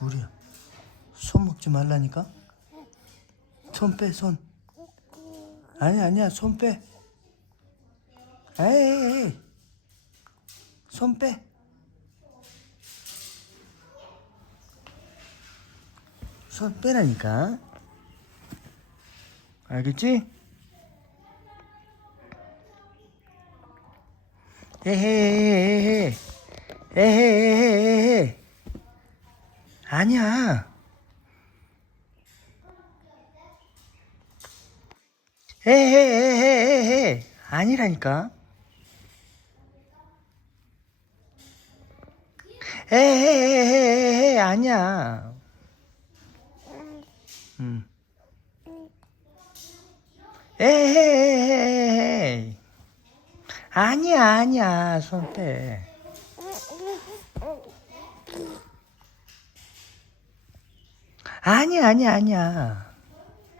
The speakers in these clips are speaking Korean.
우리야 손 먹지 말라니까 손 빼 손 아니 아니야 손 빼 에이, 에이 손 빼. 손 빼라니까. 알겠지? 에헤헤헤헤. 에헤헤헤헤. 아니야. 에헤헤헤헤. 아니라니까. 에헤헤헤헤 아니야. 음. 에헤헤헤헤 아니야 아니야 손 빼. 아니야 아니야 아니야.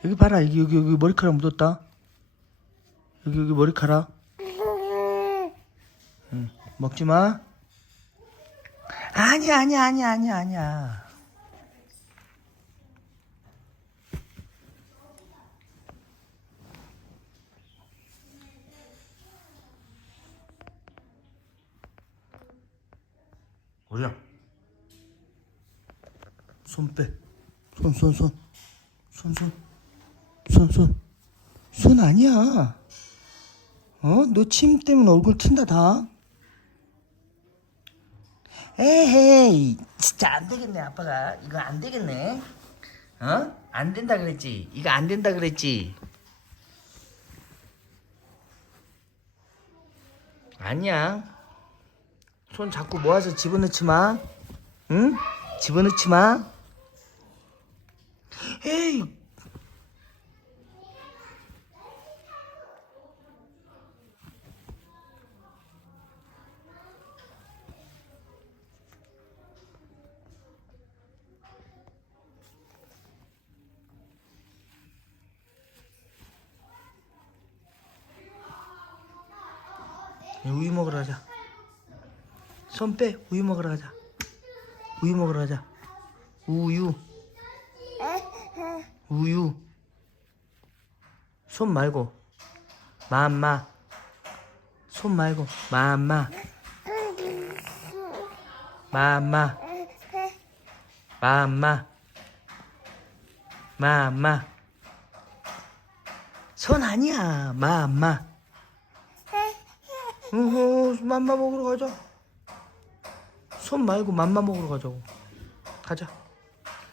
여기 봐라 여기 여기 여기 머리카락 묻었다. 여기 여기 머리카락. 응 먹지 마. 아니야 아니야 아니야 아니야 아니야. 우리야. 손 빼. 손, 손, 손. 손, 손. 손, 손. 손 아니야. 어? 너 침 때문에 얼굴 튄다, 다. 에헤이. 진짜 안 되겠네, 아빠가. 이거 안 되겠네. 어? 안 된다 그랬지. 이거 안 된다 그랬지. 아니야. 손 자꾸 모아서 집어넣지 마. 응? 집어넣지 마. 에이. 우유 먹으러 가자. 손 빼. 우유 먹으러 가자. 우유 먹으러 가자. 우유. 우유. 손 말고. 맘마. 손 말고. 맘마. 맘마. 맘마. 맘마. 손 아니야. 맘마. 어허, 맘마 먹으러 가자. 손 말고 맘마 먹으러 가자고. 가자.